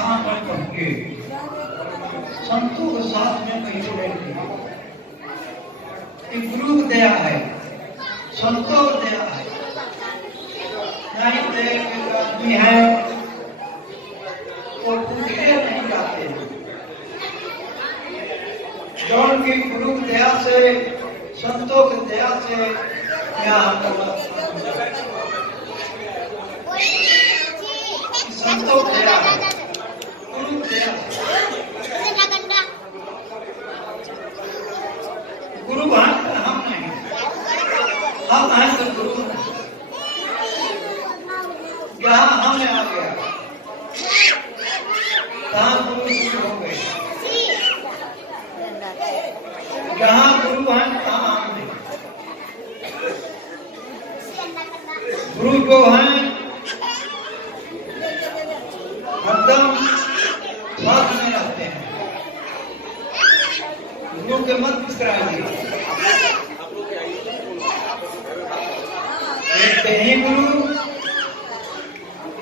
के संतों के साथ में कहीं बैठे गुरु की दया है, संतों की दया है। नहीं दया आदमी है वो पूछे नहीं जाते। जौन की गुरु की दया से, संतों की दया से यहाँ संतों की दया है, गुरु की दया है। गुरु हैं हम नहीं, हम हैं तो गुरु नहीं। यहाँ हमें आ गया, कहाँ गुरु हो गए। जहाँ गुरु हैं कहाँ हम नहीं। गुरु जो हैं एकदम साथ में रहते हैं। गुरु के मत बिसराइए। एक देही गुरु,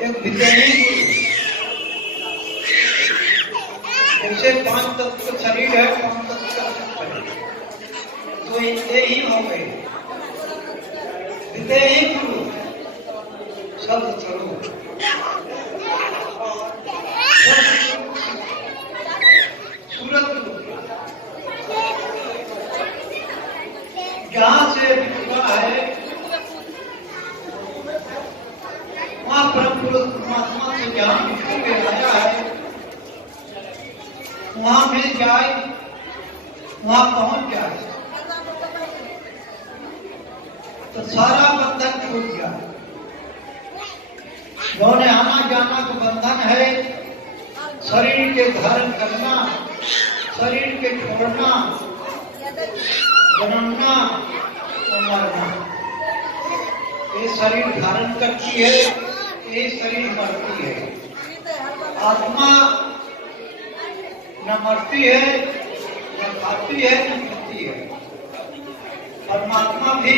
एक विदेही गुरु। जैसे 5 तत्व का शरीर है, 5 तत्व का शरीर, तो ये ही हो गए। विदेही गुरु शब्द छोड़ो, सूरत जहाँ से विद्या है वहाँ परम पुरुष परमात्मा से जहाँ विष्णु के आया है वहाँ मिल जाए, वहाँ पहुँच जाए तो सारा बंधन छूट जाए। जोने आना जाना का बंधन है, शरीर के धारण करना, शरीर के छोड़ना, जन्मना और मरना। ये शरीर धारण करती है, ये शरीर मरती है। आत्मा न मरती है, न खाती है, न पीती है। परमात्मा भी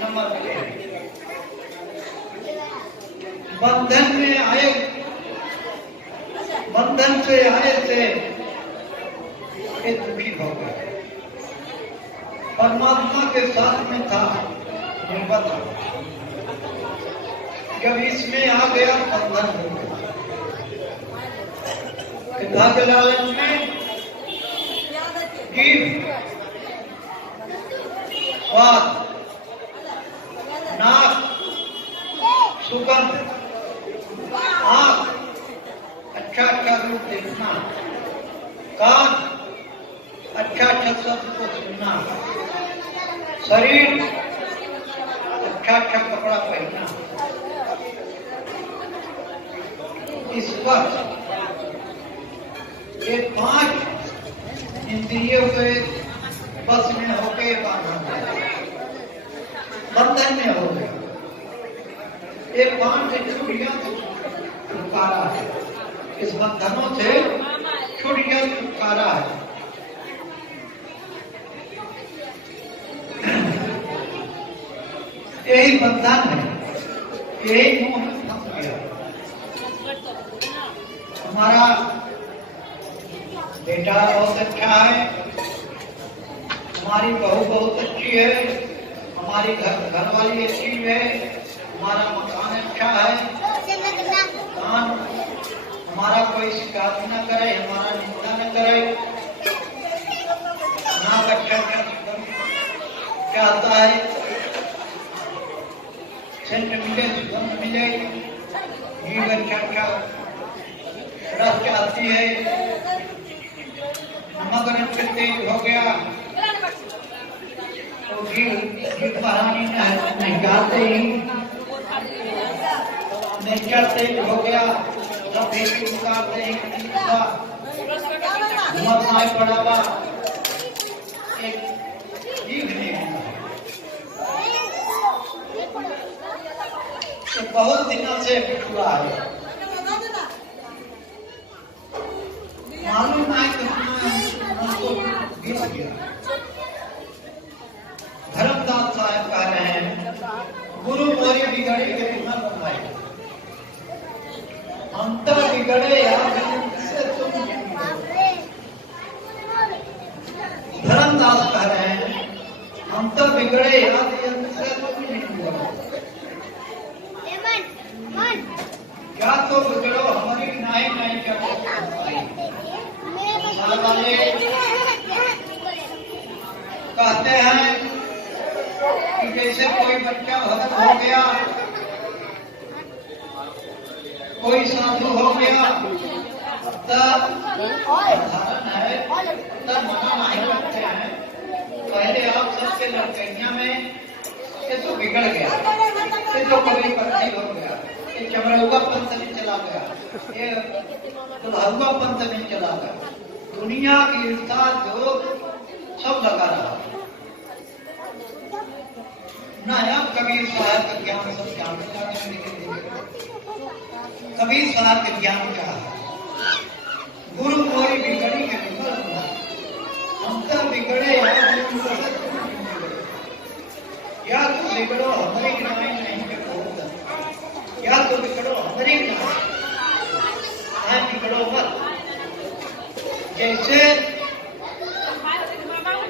न मरते हैं। बंधन में आए, बंधन से आए थे ये दुखी हो गए। परमात्मा के साथ में था निर्बल, जब इसमें आ गया बंधन हो गया। धागे लालच में जीभ, स्वाद, नाक, सुगंध, आँख, अच्छा अच्छा रूप देखना, कान, अच्छा अच्छा शब्द को सुनना, शरीर, अच्छा अच्छा कपड़ा पहनना, इस पर ये 5 इंद्रियों के बस में होके बंधन में हो गया। ये 5 छुट्टियां छुटकारा है, इस बंधनों से छुट्टियां छुटकारा है। यही बंधन है, यही मोह फंस गया। हमारा बेटा बहुत अच्छा है, हमारी बहू बहुत अच्छी है, हमारी घर वाली अच्छी है, हमारा मकान अच्छा है, हमारा कोई शिकायत न करे, हमारा निंदा न करे, नाक अच्छा क्या आता है, सेंट मिले, सुगंध मिले, जीव अच्छा रस आती है, नमक तेज हो गया तो जीव बहानी नहीं जाते ही, नेचर तेज हो गया तब भी उतारते ही, नमक पड़ावा एक जीव नहीं। तो बहुत दिनों से बिछुआ है, मालूम है कितना धर्मदास साहब कह रहे हैं, गुरु मोरी बिगड़ी के बिना बनवाए, अंतर बिगड़े या बिगड़े याद यंत्र से तुम नहीं हुआ। क्या तो बिगड़ो हमारी नाई नाई क्या वाले कहते हैं कि जैसे कोई बच्चा भक्त हो गया, कोई साधु हो गया, साधारण है तब मना नहीं करते हैं। पहले आप सबके लड़कैया में ये तो बिगड़ गया, ये तो कभी पत्नी हो गया, ये चमरौआ पंथ में चला गया, ये दुल्हौआ पंथ में चला गया। दुनिया की ईर्षा जो सब लगा रहा नया। कबीर साहब का ज्ञान सब जानते कबीर साहब के ज्ञान का गुरु मोरी बिगड़ी के हम तो बिगड़े या तो बिगड़ो हमारी गिनाई नहीं के या तो बिगड़ो हमारी गिनाई बिगड़ो मत। जैसे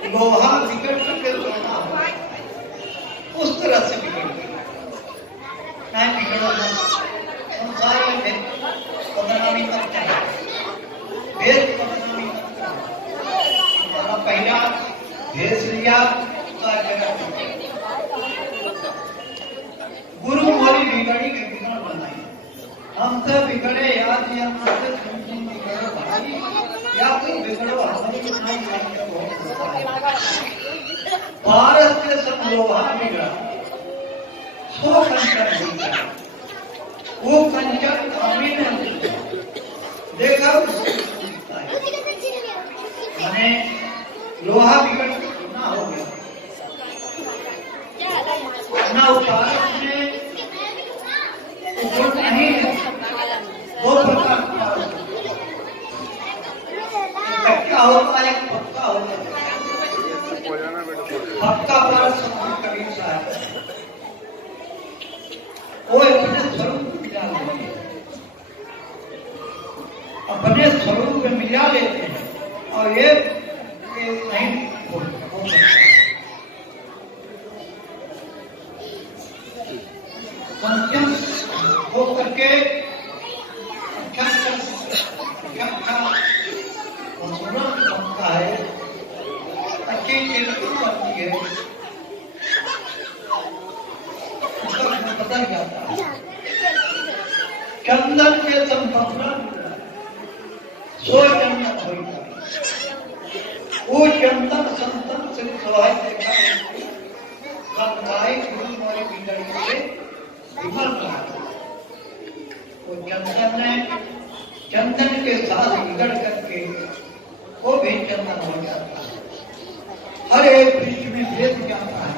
लोहा बिगड़ के सोना उस तरह से बिगड़ गया, नहीं बिगड़ो मत। संसार में बदनामी तक है, भेद बदनामी तक हमारा पहला भेज लिया गुरु मोरी बिगड़ी के बिगड़ बनाई। हम तो बिगड़े याद या बिगड़ो भाई या तो बिगड़ो हमारी भारत के सब लोहा बिगड़ा सो कंचन बिगड़ा, वो कंचन हमें ने देखा मैंने लोहा बिगड़ ना हो गया ना उपारक में नहीं है। दो प्रकार का होता है, पक्का होता है। पक्का पर कबीर साहब वो अपने स्वरूप में मिला लेते हैं, अपने स्वरूप में मिला लेते हैं और ये नहीं हो संयम हो करके बनता है, अच्छी चीज बनती है, बदल जाता है। चंदन के संपन्न सो चंदन होता है, वो चंदन संतन से सवाई देखा गुरु मोरी बिगड़ी से विमल रहा। वो चंदन के साथ बिगड़ करके वो भी चंदन हो जाता है। हर एक वृक्ष में भेद जाता है,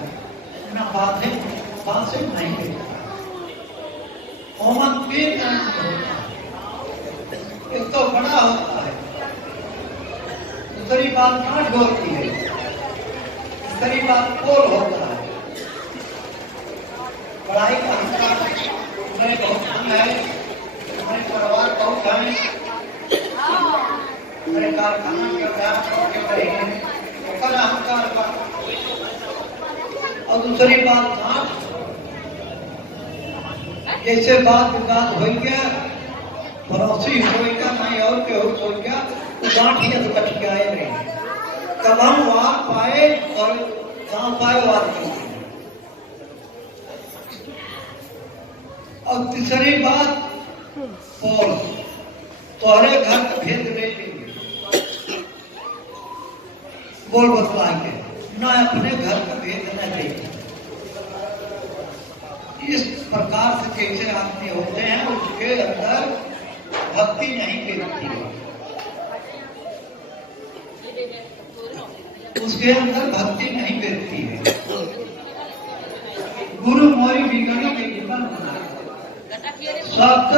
न बातें नहीं देता। मोहम्मद भी होता है, एक तो बड़ा होता है, दूसरी बात काट होती है, दूसरी बात कोल होता है। पढ़ाई का हमें बहुत कम है, हमारे परिवार बहुत है, हमारे कारखाना के और दूसरी बात जैसे बात विकास हो गया, पड़ोसी हो गया, नहीं और के हो गया, तो गांठ ही तो कट गया नहीं। कब हम वार पाए और कहाँ पाए वार नहीं। और तीसरी बात बोल तोहरे घर का भेद ले बोल बतला के ना अपने घर का भेद न देखे। इस प्रकार से जैसे आदमी होते हैं उसके अंदर भक्ति नहीं गिरती है, उसके अंदर भक्ति नहीं गिरती है। गुरु मोरी बिगड़ी के जीवन बना संत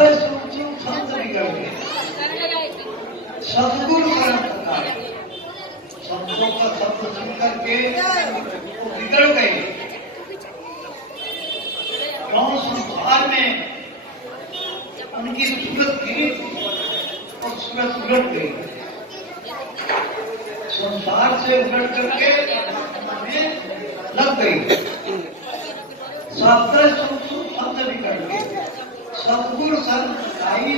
बिगड़ गए, सदगुरु संतों का शब्द सुन करके वो बिगड़ गए। गांव संसार में उनकी सूरत गिरी और सूरत उलट गई। संसार से उलट करके लग गई। सत्य शब्द बिगड़ गए। सतगुरु संत आई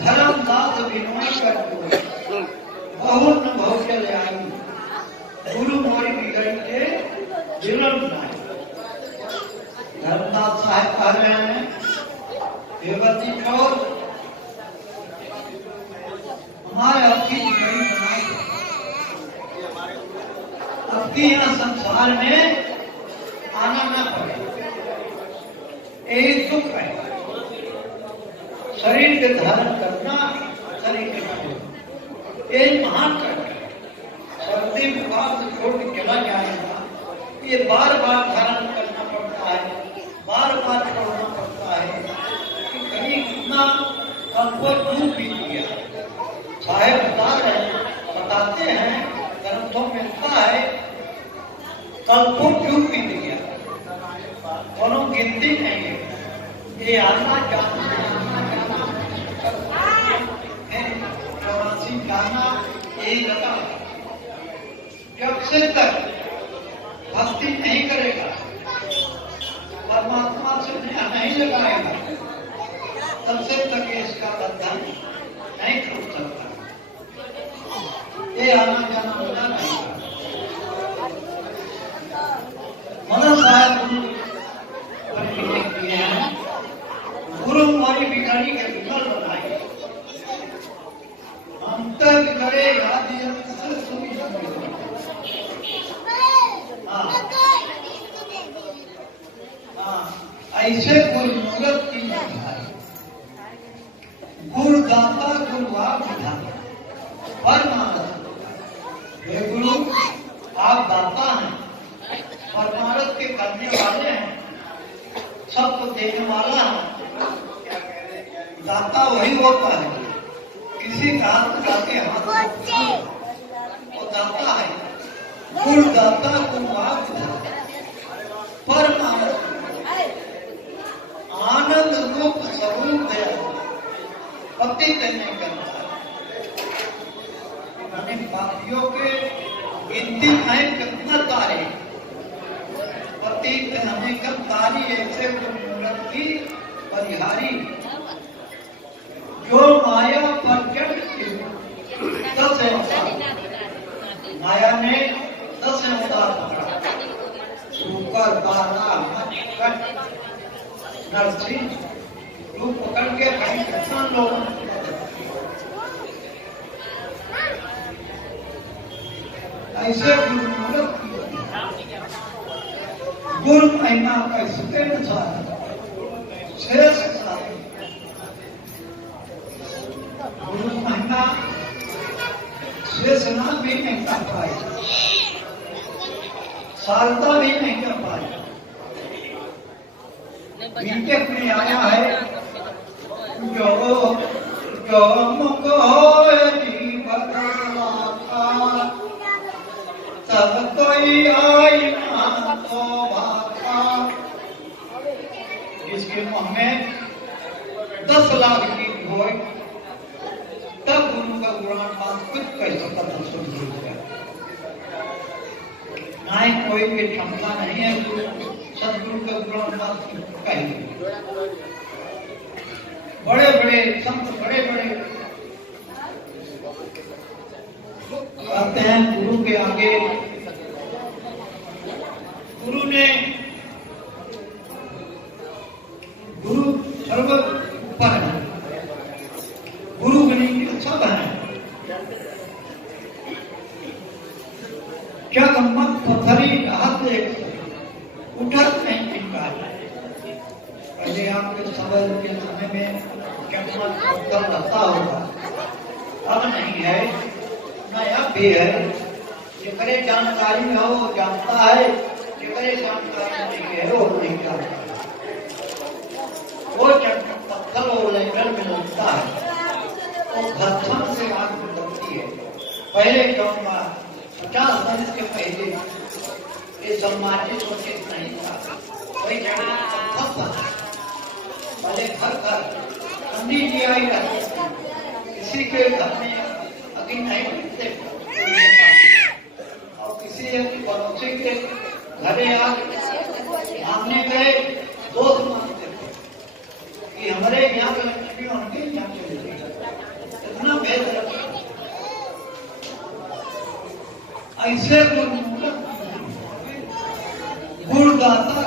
धर्मदास विनोई कर बहुत न भौजल आई। गुरु मोरी बिगड़ के विलन बनाए। धर्मदास साहब कह रहे हैं देवती ठोर हमारे आपकी जिंदगी बनाई। आपकी यहाँ संसार में आना न पड़े, यही दुख है। शरीर के धारण करना, शरीर के छोड़, यही महान कर्म है। सर्दी विभाग से छोड़ के चला जाएगा, ये बार बार धारण करना पड़ता है, बार बार छोड़ना पड़ता है कि कहीं इतना कल्पो क्यों पी लिया। साहेब बताते हैं ग्रंथों में लिखा है कल्पो क्यों पी लिया। दोनों गिनती नहीं है, ये आना जाना चौरासी जाना यही लगा। जब से तक भक्ति नहीं करेगा, परमात्मा से नहीं लगाएगा, तब से तक इसका बंधन नहीं टूट सकता। ये आना जाना होता नहीं। मदन साहब गुरु हमारी बिगाड़ी के विफल बनाए। अंतर करे ऐसे गुरुमूर्त की गुरुदाता गुरुवार विधाता परमानंद। हे गुरु आप दाता हैं, परमानंद के करने वाले हैं, सबको देने वाला है। दाता वही होता है, किसी का हाथ जाके हाथ वो दाता है। गुरुदाता गुरुवार विधाता परमानंद आनंद रूप स्वरूप है, पति करने करता है। पापियों के गिनती में कितना तारे पति हमें कब तारी ऐसे मूर्त की परिहारी जो माया पर चढ़ 10 अवतार, माया ने 10 अवतार पकड़ा। शुकर बाला नरसिंह रूप पकड़ के भाई कितना लोग ऐसे गुरु महिमा कैसे श्रेष्ठ गुरु महिमा शेष नाम भी नहीं कर पाए, सारदा भी नहीं कर पाए। बीटेक में आया है जो मुको जीवन तब कोई आई ना तो भाषा। जिसके मुंह में 10 लाख की हो तब गुरु का पुराण बात कुछ कह सकता था। ना ही कोई की क्षमता नहीं है सदगुरु का पुराण बात कही। बड़े बड़े संत बड़े बड़े कहते हैं गुरु के आगे, गुरु ने गुरु सर्व ऊपर है, गुरु बनी के सब है। क्या गम्मत पत्थरी हाथ उठत नहीं चिंता। पहले आपके सवाल के समय में जगमग पत्थर रहता होगा, अब नहीं है, नया भी है। जितने जानकारी में हो वो जानता है, जितने जानकारी नहीं है वो नहीं जानता। वो पत्थर और लेकर में लगता है, वो घर्षण से आग निकलती है। पहले कहूँगा 50 वर्ष के पहले ये सम्मानित सोचित नहीं था। वही जगह भले घर घर ठंडी जी आई रहती थी, किसी के घर में अभी नहीं मिलते और किसी किसी पड़ोसी के घरे आ मांगने गए, दोस्त मांगते थे कि हमारे यहाँ के लक्ष्मी उनके यहाँ चले गई। इतना भेद रखा ऐसे गुणदाता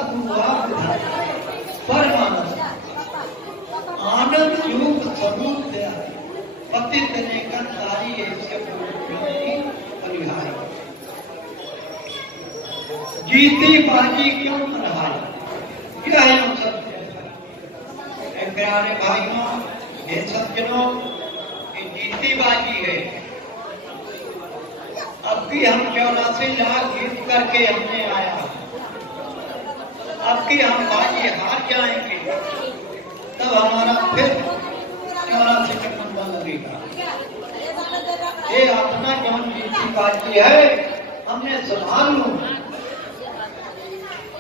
परमानंद आनंद रूप स्वरूप दया पति देने का तारी ऐसे परिहार जीती बाजी क्यों मनहारी। क्या है हम सब प्यारे भाइयों, ये सज्जनों, ये जीती बाजी है। अब भी हम 84 लाख जीत करके हमने आया, अब भी हम बाजी हार जाएंगे तब हमारा फिर 84 का नंबर लगेगा। ये अपना जौन जीती बाजी है हमने संभाल लू,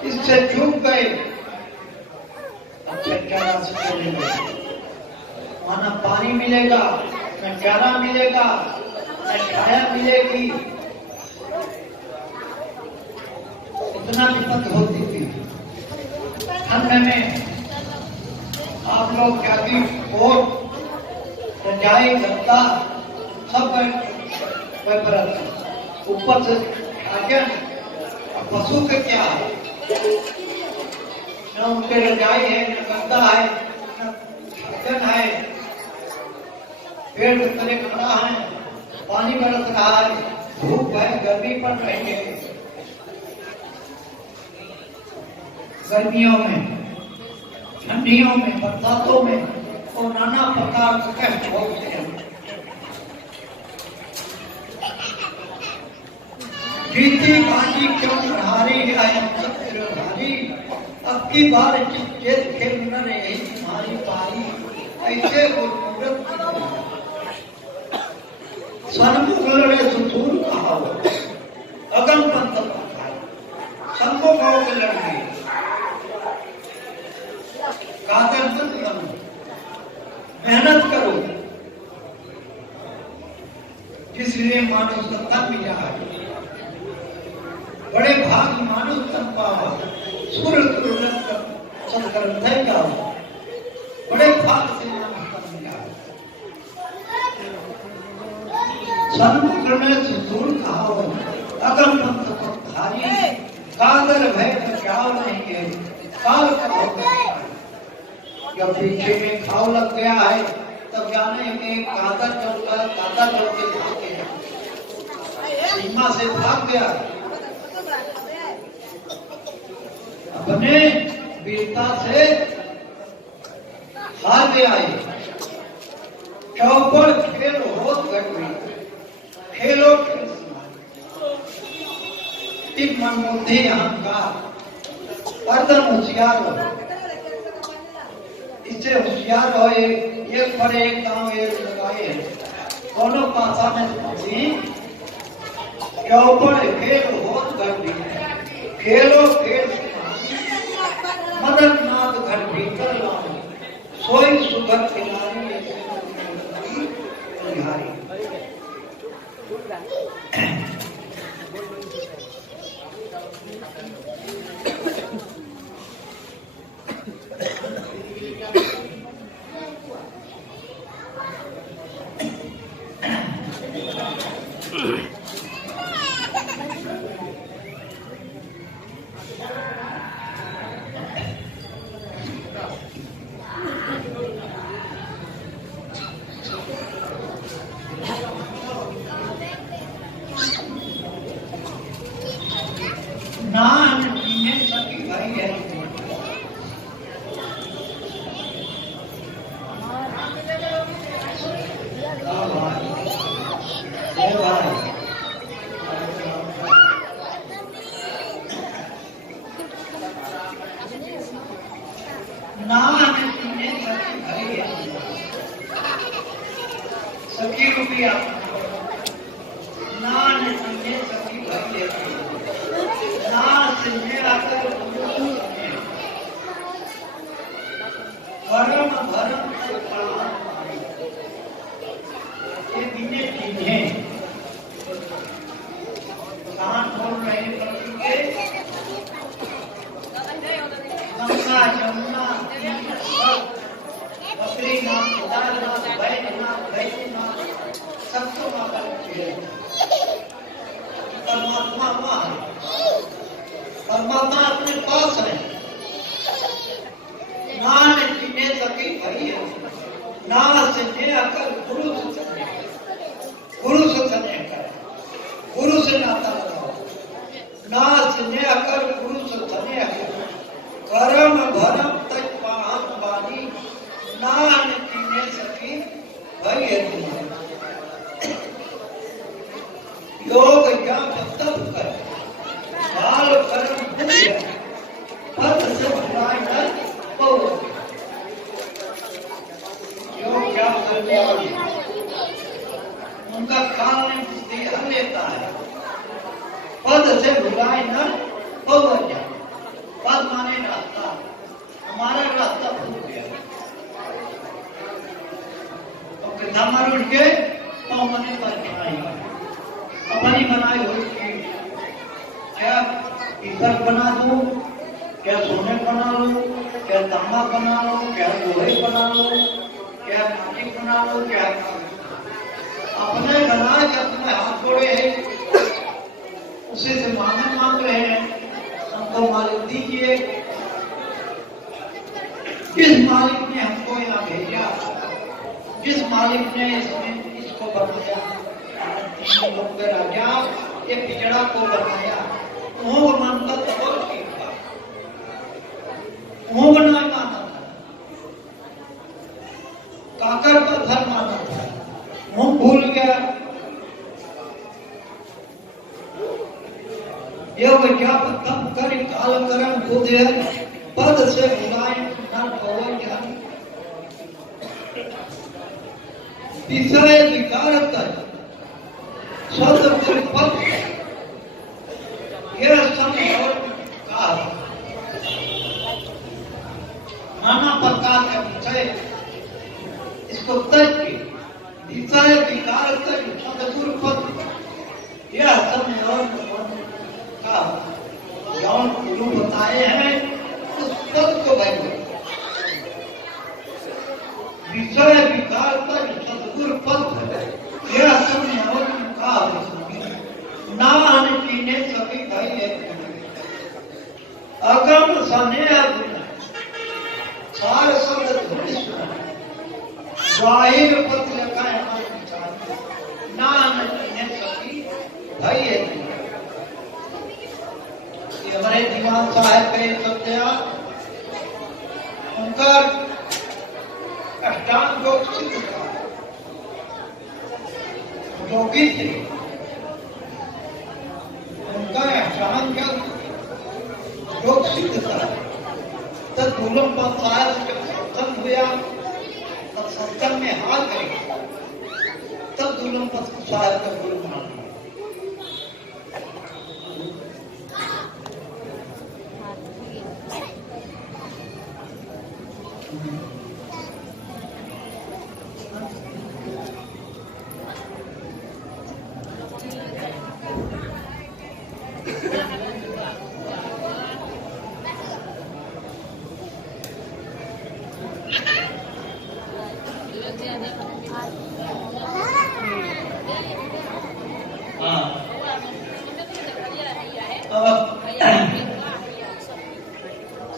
इससे चूक गए अब फिर 84 मिलेगा, वहां न पानी मिलेगा, न चारा मिलेगा, न छाया मिलेगी। इतना विपद होती थी ठंड में। आप लोग क्या कि कोट रजाई गद्दा सब ऊपर से आगे पशु के क्या है, न उनके रजाई है, न गद्दा है, न है, पेड़ के तले खड़ा है, पानी बरस रहा है, धूप है, गर्मी पड़ रही है। गर्मियों में, ठंडियों में, बरसातों में और नाना प्रकार के कष्ट होते हैं। जीती बाजी क्यों हारी हारी, अब की बार जीत खेल न रही तुम्हारी पारी। ऐसे सन्मुख लड़े सुतूर कहा अगम पंथ सन्मुख होकर लड़े कादर मत करो, मेहनत करो, जिसलिए मानुष का तन मिला है। बड़े भाग मानुष तन पावा सूर्य सत्कर्म का बड़े भाग से मानुष तन मिला है। सन्मुख में सुदूर कहा अगम पंथ पथारी, कादर भय बचाव नहीं है, काल का होगा। जब पीछे में घाव लग गया है तब जाने में कादर चलकर कादर चल के भागे हैं, सीमा से भाग गया, अपने वीरता से हार गया है। चौपड़ खेल होत घटवी खेलो खेल मन बुद्धि अहंकार अर्दन होशियार हो, इससे होशियार हो। एक पर एक गांव एक लगाए दोनों पासा में चौपड़ खेल होत घटवी खेलो खेल मदन नाथ घर भीतर लाओ सोई सुगर खिलाड़ी बिहारी। नान जीने सकी भाई है, नान जीने सकी भाई है, सकी रुपया नान जीने सकी भाई है, भरम भरम ये बिने चीजें कान खोल रहे है परमात्मा वहां है, परमात्मा अपने पास है। नान जीने सकी भई है, ना से ने अकल गुरु से सने, गुरु से सने कर, गुरु से नाता लगाओ। ना से ने अकल गुरु से सने करम भरम तज पाहन बानी, नान जीने सकी भई है तुम्हारे। योग जप तप कर, बाल कर्म पुण्य, पद से बुलाए न पवो। योग जप करने वाले उनका काल नहीं हर लेता है। पद से बुलाए न पवो। पद माने रास्ता, हमारा रास्ता भूल गया। तो कितना उठ के पाँव मने पर बनाई, अपनी बनाई हुई चीज क्या इधर बना दूं, क्या सोने बना लो, क्या तांबा बना लो, क्या लोहे बना लो, क्या माटी बना लो, क्या अपने बना के अपने हाथ जोड़े हैं, उसी से मांग रहे हैं हमको मालिक दीजिए। जिस मालिक ने हमको यहाँ भेजा, जिस मालिक ने इसको बनाया, राजा ये पिछड़ा को बनाया, वो मानता तो और ठीक था, वो बना माना था, काकर पत्थर माना था, वो भूल गया। ये जप तप कर काल करम बुद्धि, पद से बुलाए न पवन ज्ञान। विषय विकार कर सदगुरु पद, यह सब और का नाना प्रकार का विषय, इसको तज के विषय विकार कर सदगुरु पद, यह सब और का जौन गुरु बताए हैं उस पद को भाई विषय विकार कर सदगुरु पद, यह सब और नान जीने सभी भाई है। अगम सने सार शब्द धुनि सुना, जाहिर पद लगा हमारे विचार, नान जीने सभी भाई है। ये हमारे दीवान साहब के सत्या उनका अष्टांग योग सिद्ध था, योगी थे, उनका अष्टांग योग सिद्ध था। तब दुलम पंचायत जब सत्संग हुआ, तब सत्संग में हाथ करेगा, तब दुलम पंचायत का गुरु मान लिया।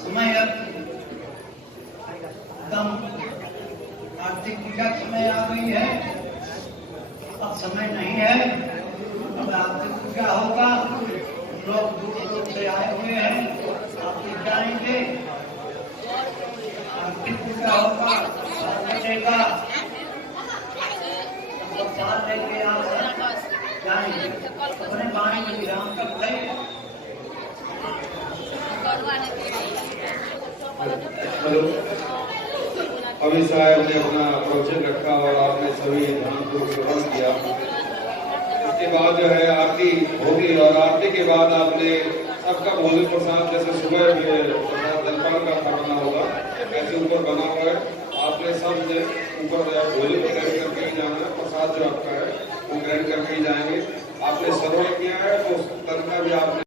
समय एकदम आर्थिक पूजा समय आ गई है, अब समय नहीं है, अब आर्थिक पूजा होगा। लोग दूर दूर से आए हुए हैं, आर्थिक जाएंगे, आर्थिक पूजा होगा, का साथ लेके आप जाएंगे, अपने बाणी में विराम करते हैं। अभी साहब ने अपना प्रोजेक्ट रखा और आपने सभी धन को ग्रहण किया। इसके बाद जो है आरती होगी और आरती के बाद आपने सबका भोजन प्रसाद, जैसे सुबह जलपान का खाना होगा ऐसे ऊपर बना हुआ है, आपने सब ने ऊपर भोजन ग्रहण करके ही जाना है। प्रसाद जो आपका है वो ग्रहण करके ही जाएंगे। आपने सर्वण किया है तो तन का भी आपने